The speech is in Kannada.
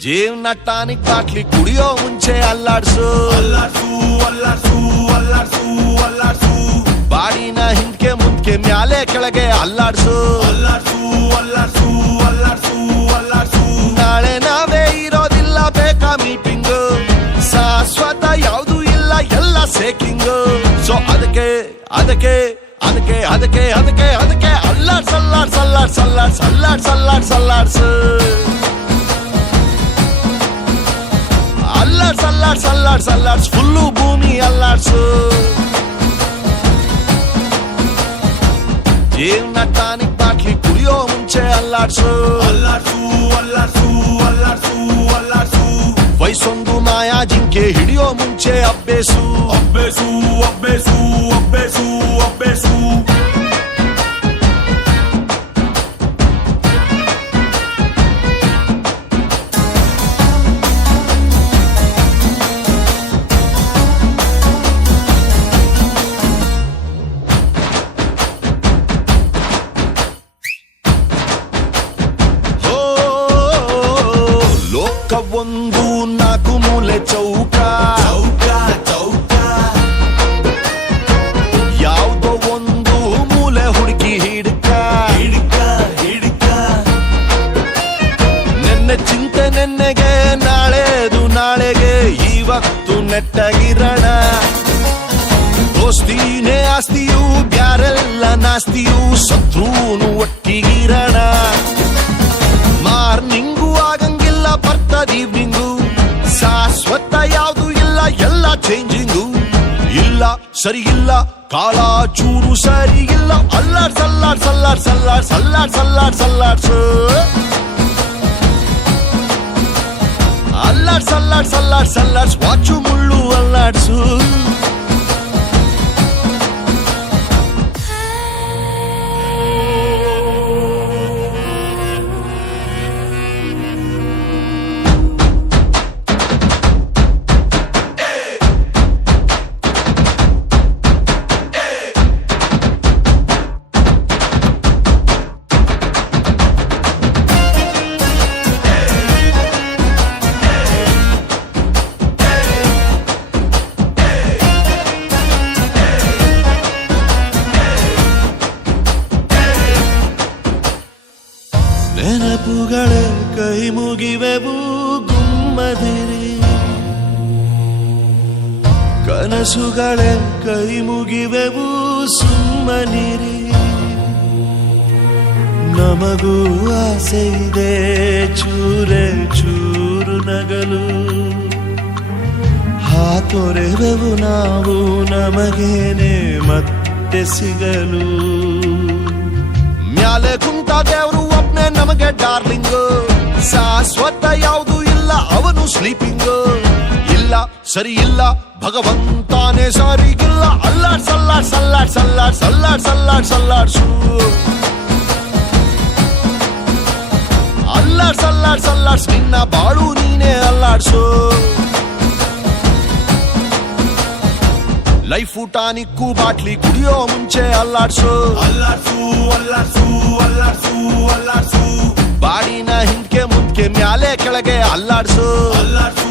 ಜೀವನ ಟಾನಿಕ್ ಬಾಟ್ಲಿ ಕುಡಿಯೋ ಮುಂಚೆ ಅಲ್ಲಾಡ್ಸು ಅಲ್ಲಾಡ್ಸು ಅಲ್ಲಾಡ್ಸು ಅಲ್ಲಾಡ್ಸು ಅಲ್ಲಾಡ್ಸು ಬಾಡಿನ ಹಿಂದ್ಕೆ ಮುಂದ್ಕೆ ಮ್ಯಾಲೆ ಕೆಳಗೆ ಅಲ್ಲಾಡ್ಸು ಅಲ್ಲಾಡ್ಸು ಅಲ್ಲಾಡ್ಸು ಅಲ್ಲಾಡ್ಸು ಅಲ್ಲಾಡ್ಸು ನಾಳೆ ನಾವೇ ಇರೋದಿಲ್ಲ ಬೇಕಾ ಮೀಟಿಂಗ್ ಶಾಶ್ವತ ಯಾವುದು ಇಲ್ಲ ಎಲ್ಲ ಸೇಕಿಂಗ್ ಸೊ ಅದಕ್ಕೆ ಅದಕ್ಕೆ ಅದಕ್ಕೆ ಅದಕ್ಕೆ ಅದಕ್ಕೆ ಅದಕ್ಕೆ ಅಲ್ಲಾಡ್ಸ್ ಅಲ್ಲಾಡ್ಸ್ ಅಲ್ಲಾಡ್ಸ್ ಅಲ್ಲಾಡ್ಸ್ ಅಲ್ಲಾಡ್ಸ್ ಅಲ್ಲಾಡ್ಸ್ ಅಲ್ಲಾಡ್ಸು ಅಲ್ಲಾಡ್ಸ್ ಅಲ್ಲಾಡ್ಸ್ ಅಲ್ಲಾಡ್ಸ್ ಅಲ್ಲಾಡ್ಸ್ ಫುಲ್ಲು ಭೂಮಿ ಅಲ್ಲಾಡ್ಸು ಜೀವನ ಟಾನಿಕ್ ಬಾಟ್ಲಿ ಕುಡಿಯೋ ಮುಂಚೆ ಅಲ್ಲಾಡ್ಸು ಅಲ್ಲಾಡ್ಸು ಅಲ್ಲಾಡ್ಸು ಅಲ್ಲಾಡ್ಸು ಅಲ್ಲಾಡ್ಸು ವಯಸ್ಸೊಂದು ಮಾಯಾ ಜಿಂಕೆ ಹಿಡಿಯೋ ಮುಂಚೆ ಅಬ್ಬೇಸು ಅಬ್ಬೇಸು ಅಬ್ಬೇಸು ಅಬ್ಬೇಸು ಅಬ್ಬೇಸು ಒಂದು ನಾಲ್ಕು ಮೂಲೆ ಚೌಕ ಚೌಕ ಚೌಕ ಯಾವುದೋ ಒಂದು ಮೂಲೆ ಹುಡುಕಿ ಹಿಡ್ಕ ಹಿಡ್ಕ ಹಿಡ್ಕ ನೆನ್ನೆ ಚಿಂತೆ ನೆನ್ನೆಗೆ ನಾಳೆದು ನಾಳೆಗೆ ಇವತ್ತು ನೆಟ್ಟಗಿರಣ ದೋಸ್ತಿನೇ ಆಸ್ತಿಯು ಬ್ಯಾರೆಲ್ಲ ನಾಸ್ತಿಯು ಶತ್ರುನು ಒಟ್ಟಿಗಿರಣ ಮಾರ್ನಿಂಗು ಆಗಂಗಿಲ್ಲ ಬರ್ತದ ಈವ್ನಿಂಗು ಶಾಶ್ವತ ಯಾವುದು ಇಲ್ಲ ಎಲ್ಲ ಚೇಂಜಿಂಗು ಇಲ್ಲ ಸರಿ ಇಲ್ಲ ಕಾಲ ಚೂರು ಸರಿ ಇಲ್ಲ ಅಲ್ಲಾಡ್ಸ್ ಅಲ್ಲಾಡ್ಸ್ ಅಲ್ಲಾಡ್ಸ್ ಅಲ್ಲಾಡ್ಸ್ ಅಲ್ಲಾಡ್ಸ್ ಅಲ್ಲಾಡ್ಸ್ ಅಲ್ಲಾಡ್ಸ್ ಅಲ್ಲಾಡ್ಸ್ ಅಲ್ಲಾಡ್ಸ್ ಅಲ್ಲಾಡ್ಸ್ ಅಲ್ಲಾಡ್ಸ್ ವಾಚು ಮುಳ್ಳು ಅಲ್ಲಾಡ್ಸು ನೆನಪುಗಳೇ ಕೈ ಮುಗಿವೆವು ಗುಮ್ಮದಿರಿ ಕನಸುಗಳೇ ಕೈ ಮುಗಿವೆವು ಸುಮ್ಮನಿರಿ ನಮಗೂ ಆಸೆ ಇದೆ ಚೂರೆ ಚೂರು ನಗಲು ಹಾತೊರೆವೆವು ನಾವು ನಮಗೇನೆ ಮತ್ತೆ ಸಿಗಲು ಮ್ಯಾಲೆ ಕುಂತ ದೇವರು ಒಬ್ನೇ ನಮಗೆ ಡಾರ್ಲಿಂಗ್ ಶಾಶ್ವತ ಯಾವುದು ಇಲ್ಲ ಅವನು ಸ್ಲೀಪಿಂಗ್ ಇಲ್ಲ ಸರಿ ಇಲ್ಲ ಭಗವಂತಾನೇ ಸರಿಗಿಲ್ಲ ಅಲ್ಲಾಡ್ಸ್ ಅಲ್ಲಾಡ್ಸ್ ಅಲ್ಲಾಡ್ಸ್ ಅಲ್ಲಾಡ್ಸ್ ಅಲ್ಲಾಡ್ಸ್ ಅಲ್ಲಾಡ್ಸ್ ಅಲ್ಲಾಡ್ಸು ಅಲ್ಲಾಡ್ಸ್ ಅಲ್ಲಾಡ್ಸ್ ಅಲ್ಲಾಡ್ಸ್ ನಿನ್ನ ಬಾಳು ನೀನೇ ಅಲ್ಲಾಡ್ಸು ಲೈಫ್ ಟಾನಿಕ್ಕು ಬಾಟ್ಲಿ ಕುಡಿಯೋ ಮುಂಚೆ ಅಲ್ಲಾಡ್ಸು ಅಲ್ಲಾಡ್ಸು ಅಲ್ಲಾಡ್ಸು ಅಲ್ಲಾಡ್ಸು ಅಲ್ಲಾಡ್ಸು ಬಾಡಿನ ಹಿಂದ್ಕೆ ಮುಂದ್ಕೆ ಮ್ಯಾಲೆ ಕೆಳಗೆ ಅಲ್ಲಾಡ್ಸು ಅಲ್ಲಾಡ್ಸು